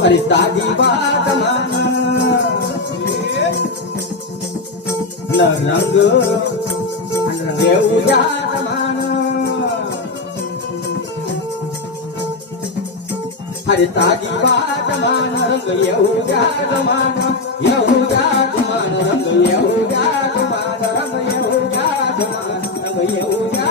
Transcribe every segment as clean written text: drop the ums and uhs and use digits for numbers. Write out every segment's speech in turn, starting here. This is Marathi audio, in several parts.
अरे दादी बात मान न रंग येऊया मान अरे दादी बात मान रंग येऊया मान येऊया मान रंग येऊया मान रंग येऊया मान रंग येऊया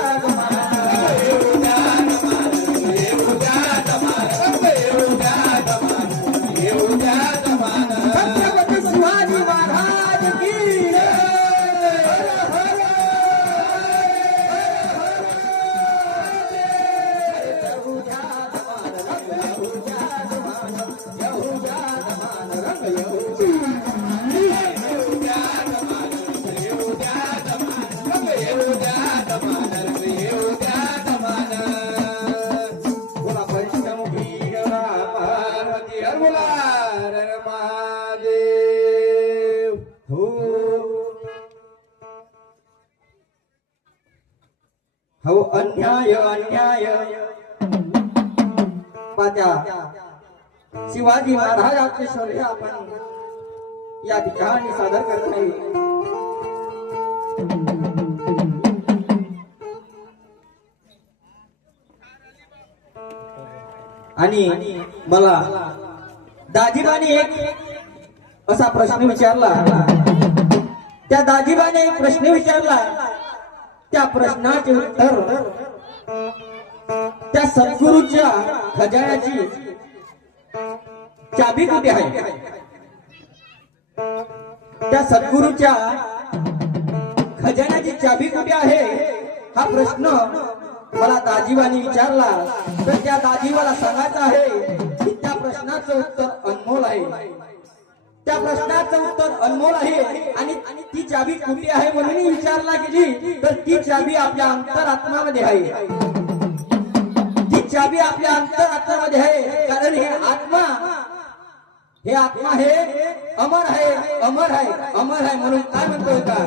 हो अन्याय अन्याय पात्या शिवाजी महाराजांचे शौर्य आपण या ठिकाणी सादर करत आहे आणि मला दाजीबाने एक असा प्रश्न विचारला त्या दाजीबाने एक प्रश्न विचारला त्या प्रश्नाचे उत्तर त्या सद्गुरूच्या खजाण्याची चाबी कुठे आहे त्या सद्गुरूच्या खजाण्याची चाबी कुठे आहे हा प्रश्न मला दाजीबाने विचारला तर त्या दाजीबाला सांगायचं आहे की त्या प्रश्नाचं उत्तर अनमोल आहे त्या प्रश्नाचं उत्तर अनमोल आहे आणि ती चाबी कुठे आहे म्हणून विचारला गेली तर ती चाबी आपल्या अंतरात्म्यामध्ये आहे ती चाबी आपल्या अंतरात्म्यामध्ये आहे कारण हे आत्मा हे अमर आहे अमर आहे अमर आहे म्हणून काय म्हणतोय का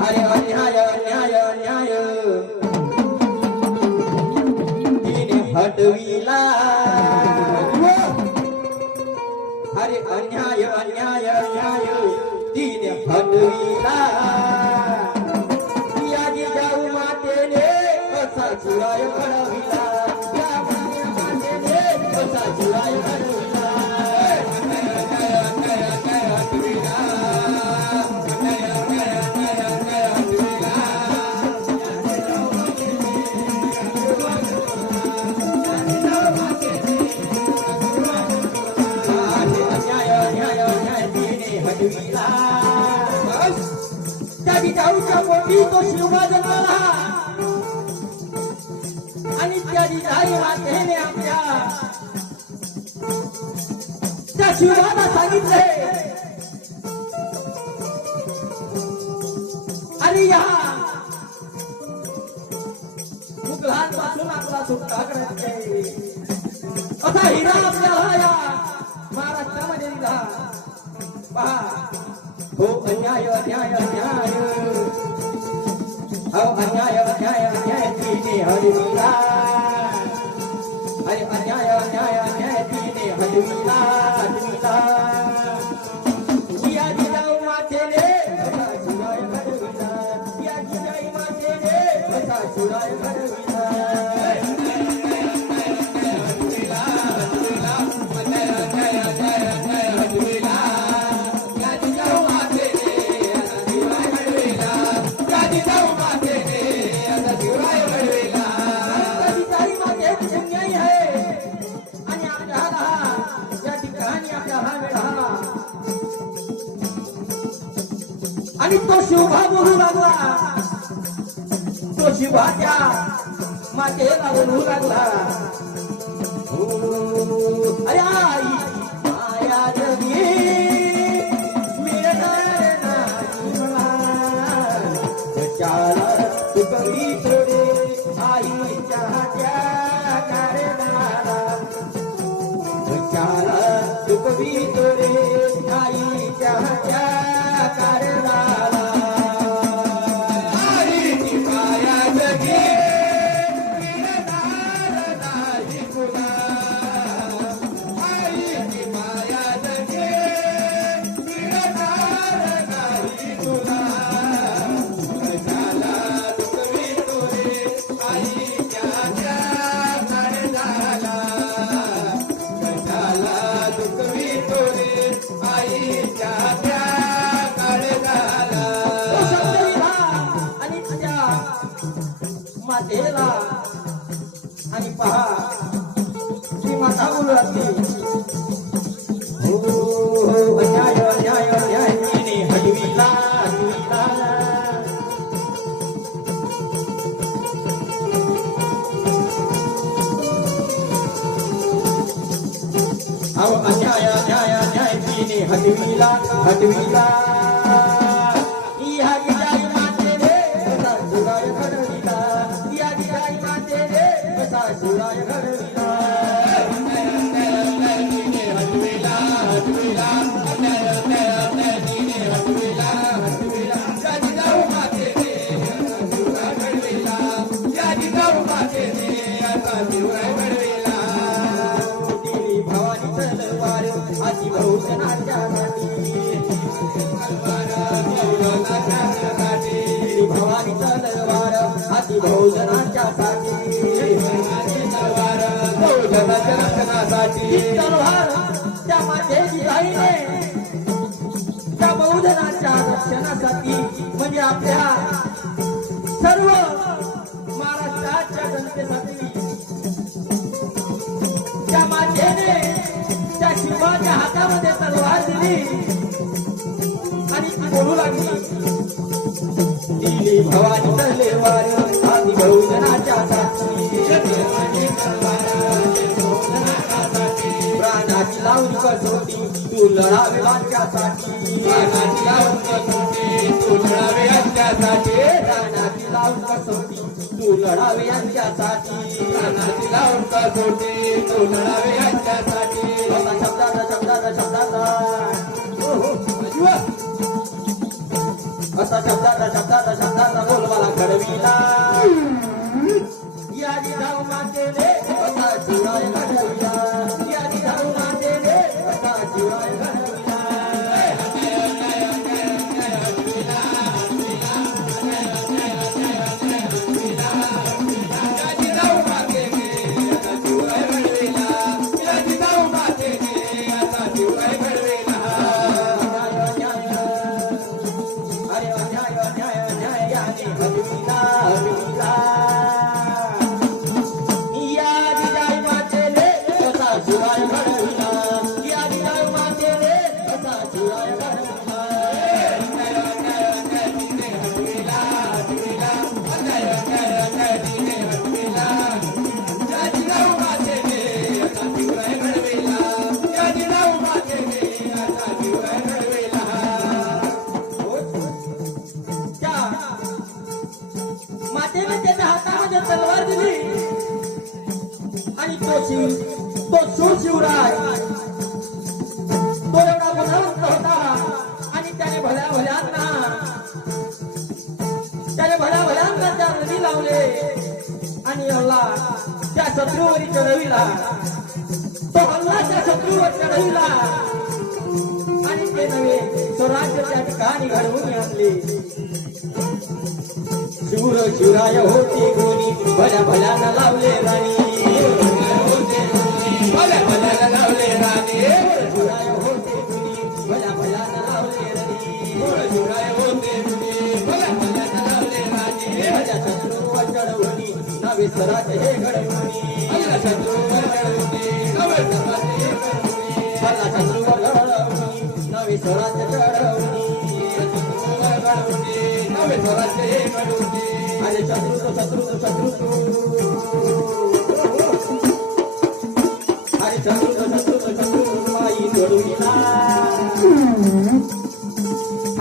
अरे अन्याय अन्याय अन्याय तिने हटविला अरे अन्याय अन्याय अन्याय तिने हटविला यादी जाऊ मातेने असा चुराय घडविला या मातेने असा चुराय घडविला जाऊच्या पोटी तो शिवबा जन्माला आणि त्याची आई मातेने आपल्या त्या शिवबाला सांगितले आणि या मुघलांपासून आपला सुटका करायचा असा हिरा आपल्याला या महाराष्ट्रामध्ये दिला पहा हो अन्याय अन्याय अन्याय हो अन्याय अन्याय अन्याय तिने हटविला अरे अन्याय अन्याय अन्याय तिने हटविला हटविला या जिजाऊ मातेने असा शिवाय घडविला या जिजाई मातेने असा शिवाय घडविला आणि तो शिवभा बोलू लागला तो शिवभा त्या मातेला बोलू लागला अरे आई माया जगी मिळणार नाही मला चाला तू कवी थोडे आईच्या त्या कारणाला चाला तू कवी थोडे आईच्या त्या कारणाला आई ती माया मातेला आणि पहा ती माता बोलू लागली, हो हो अन्याय अन्याय अन्याय तिने हटविला हटविला. अहो अन्याय अन्याय अन्याय तिने हटविला हटविला. या गिराई माते रे कसा शिवाय घडविला, या गिराई माते रे कसा शिवाय घडविला. भवानी तलवार हाती भोजनाच्या साठी, तलवार त्या मातेची आईने त्या बहुजनाच्या रक्षणासाठी, म्हणजे आपल्या सर्व महाराष्ट्राच्या जनतेसाठी त्या मातेने त्या शिवाच्या हातामध्ये तलवार दिली आणि ती बोलू लागली, दिली भवानी तलवार हाती बहुजनाच्या साठी. प्राणाची लावून कसोटी तू लढावे आमच्यासाठी, प्राणाची लावून कसोटी तू लढावे आमच्यासाठी, प्राणाची लावून कसोटी तू लढावे आमच्यासाठी, प्राणाची लावून कसोटी तू लढावे आमच्यासाठी. असा शब्दाचा शब्दाचा शब्दाचा असा शब्दाचा शब्दाचा शब्दाचा बोलवाला घडविला. या जिजाऊ मातेने असा शिवाय घडविला, या जिजाऊ मातेने असा शिवाय घडविला. या जिजाऊ मातेने असा शिवाय घडविला, या जिजाऊ मातेने असा शिवाय घडविला. अरे अन्याय अन्याय अन्याय याने हटविला हटविला. या जिजाऊ मातेने असा शिवाय घडविला, या जिजाऊ मातेने असा शिवाय घडविला. अन्याय अन्याय अन्याय तिने हटविला हटविला, अन्याय अन्याय अन्याय तिने हटविला. या जिजाऊ मातेने असा शिवाय घडविला, या जिजाऊ मातेने असा शिवाय घडविला. मातेने त्याच्या हातामध्ये तलवार दिली आणि तो शूर शिवराय तो एवढा गुणवंत होता आणि त्याने भल्या भल्यांना त्या नदी लावले आणि हल्ला त्या शत्रूवरी चढविला. तो हल्ला त्या शत्रूवर चढविला आणि ते नवे स्वराज्य त्या ठिकाणी घडवून आणले. शूर शिवराय होते गुणी भल्या भल्यानं लावले राणी, भल्या भल्यानं लावले राणी. शिवराय होते गुणी भल्या भल्यानं लावले राणी, शिवराय होते गुणी भल्या भल्यानं लावले राणी. भल्या शत्रूवर चढवणी नवे स्वराज्य हे घडवणी, भल्या शत्रूवर चढवणी नवे स्वराज्य हे घडवणी, भल्या शत्रूवर घडवणी नवे स्वराज्य चढवणी, नवे स्वराज्य हे घडवणी. अरे शत्रू शत्रू शत्रू अरे शत्रू शत्रू शत्रू माई घडविला,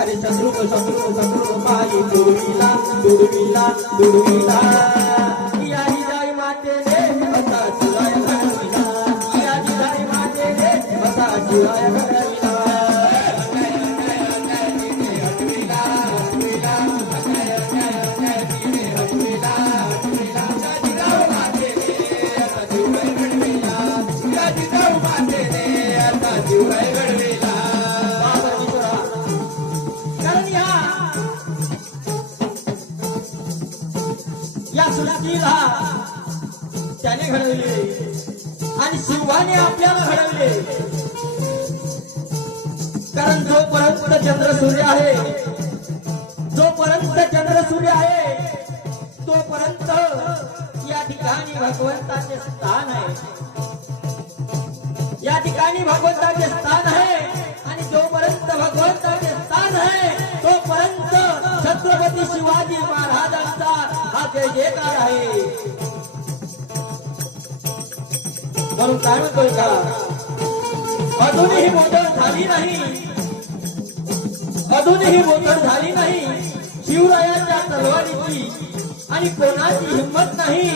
अरे शत्रू शत्रू शत्रू माई घडविला घडविला घडविला. या जिजाई मातेने असा शिवाय घडविला, या जिजाई मातेने असा शिवाय घडविला. या सृष्टीला त्याने घडवले आणि शिवाने आपल्याला घडवले. कारण जोपर्यंत चंद्र सूर्य आहे, जोपर्यंत चंद्र सूर्य आहे तोपर्यंत या ठिकाणी भगवंताचे स्थान आहे, या ठिकाणी भगवंताचे स्थान आहे. आणि जोपर्यंत भगवंताचे स्थान आहे तोपर्यंत छत्रपती शिवाजी महाराजांचा हा जय जयकार आहे. म्हणून काय म्हणतोय का, अजूनही मोदन झाली नाही, अजूनही मोदन झाली नाही शिवरायांच्या तलवारीची, आणि कोणाची हिंमत नाही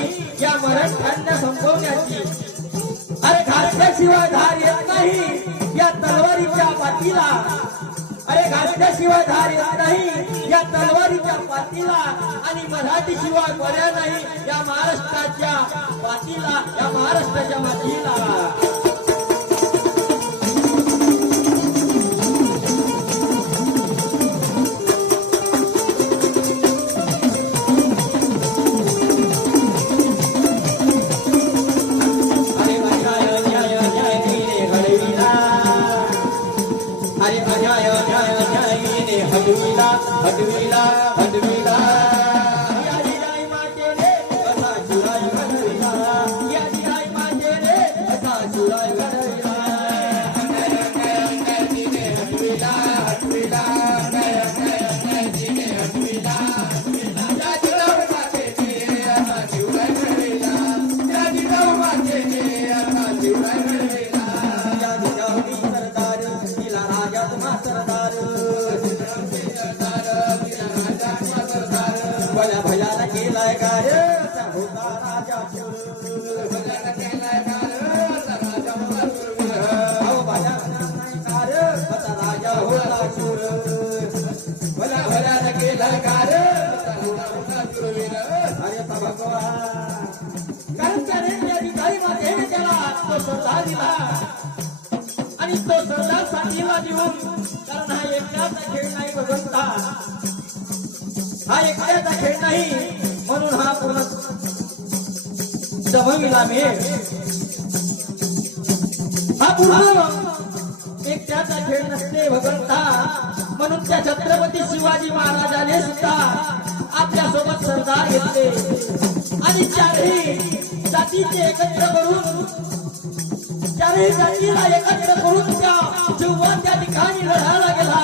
या मराठ्यांना संपवण्याची. अरे घातल्याशिवाय धार येत नाही या तलवारीच्या पाठीला, अरे घातल्याशिवाय धार येत नाही या तलवारीच्या पाठीला, आणि मराठी शिवाय पर्याय नाही या महाराष्ट्राच्या पाठीला, या महाराष्ट्राच्या मातीला. हटविला हटविला हटविला या जिजाई मातेने असा शिवराय घडविला, या जिजाई मातेने असा शिवराय घडविला. तिने हटविला हटविला तिने हटविला हटविला या जिजाऊ मातेने असा शिवराय घडविला, या जिजाऊ मातेने असा शिवराय घडविला. या जिजाऊनी सरदार तिला राजा तुम्हा सरदार, भल्या भल्याला केलाय कार्य होता राजा भल्याला केलाय कार्य अहो भल्या नाही कार्य होता राजा होता शूर, भल्या भल्याला केलाय कार्य अरे भगवान. कारण त्याने त्या ठिकाणी मातेने त्याला तो सल्ला दिला, आणि तो सल्ला साथीला देऊन, कारण हा एकट्याचा खेळ नाही भगवंता, हा एकट्याचा खेळ नाही, म्हणून हा पूर्ण जमविला मेळ, हा पूर्ण एकट्याचा खेळ नसते भगवंता. म्हणून त्या छत्रपती शिवाजी महाराजाने सुद्धा आपल्या सोबत सरदार घेतले, आणि चारही जातीचे एकत्र करून, चारही जातीला एकत्र करून त्या जेव्हा त्या ठिकाणी लढायला गेला,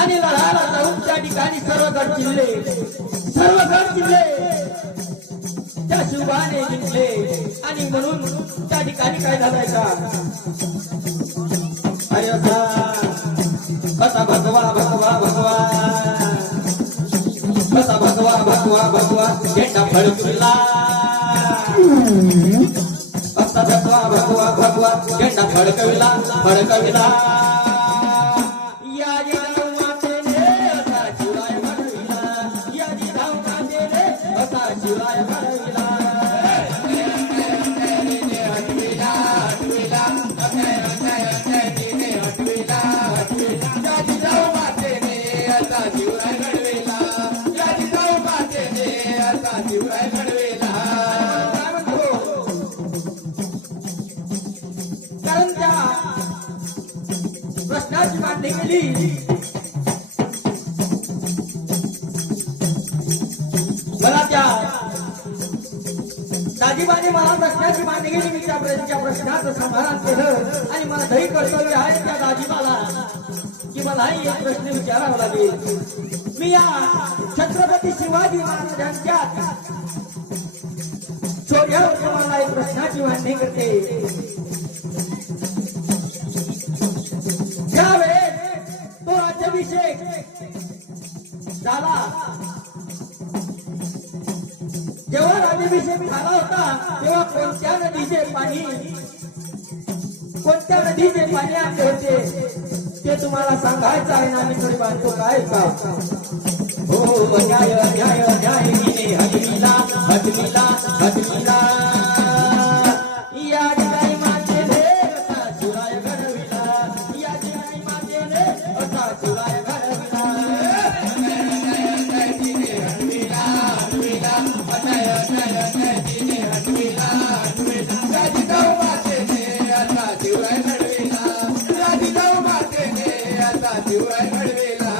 आणि लढायला जाऊन त्या ठिकाणी सर्व गड जिल्हे त्या शिवाने जिंकले. आणि म्हणून त्या ठिकाणी काय झालंय का, अरे असा भगवा भगवा भगवा, असा भगवा भगवा भगवा झेंडा फडकविला, असा भगवा भगवा भगवा झेंडा फडकविला फडकविला. शिवराय घडविला तिने हटविला हटविला तिने हटविला हटविला या जिजाऊ मातेने असा शिवराय घडविला, या जिजाऊ मातेने असा शिवराय घडविला. कारण त्या प्रश्नाची मांडणी केली, मला त्या दाजीबाने मला प्रश्नाची मांडणी केली, मी त्या प्रश्नाचं समाधान केलं, आणि मला दही कर्तव्य आहे त्या दाजीबाला की मलाही एक प्रश्न विचारावा लागेल. मी या छत्रपती शिवाजी महाराजांच्या शौर्यावर मला एक प्रश्नाची मांडणी करते. ज्यावेळेस तो राज्याभिषेक झाला, जेव्हा राज्याभिषेक झाला होता तेव्हा कोणत्या नदीचे पाणी आणले होते ते तुम्हाला सांगायचं आहे ना. मी थोडी बांधतो काय का, हो न्याय न्याय न्याय हटविला हटविला हटविला या जिजाई मातेने असा शिवराय घडविला, या जिजाई मातेने असा शिवराय घडविला. तिने हटविला हटविला तिने हटविला हटविला या जिजाऊ मातेने असा शिवराय घडविला, या जिजाऊ मातेने असा शिवराय घडविला.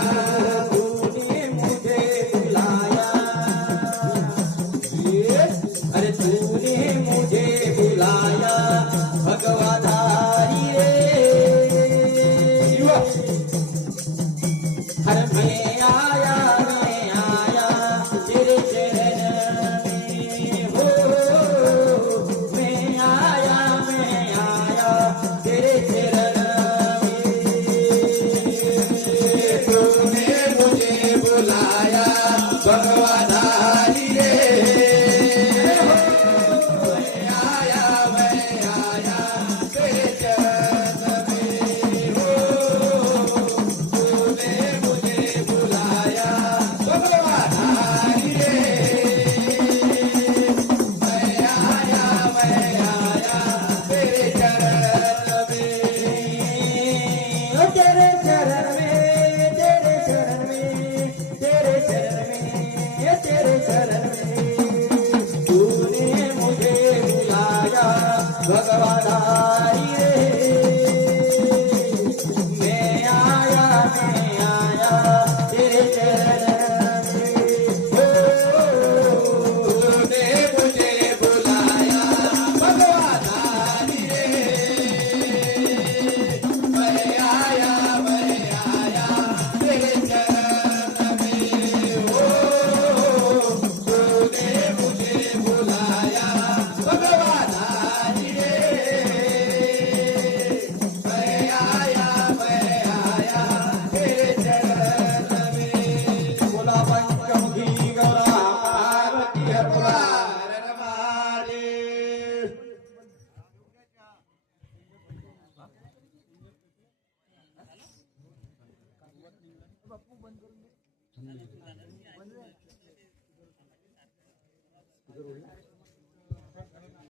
तूने मुझे बुलाया बापू बंद करून दे. बंद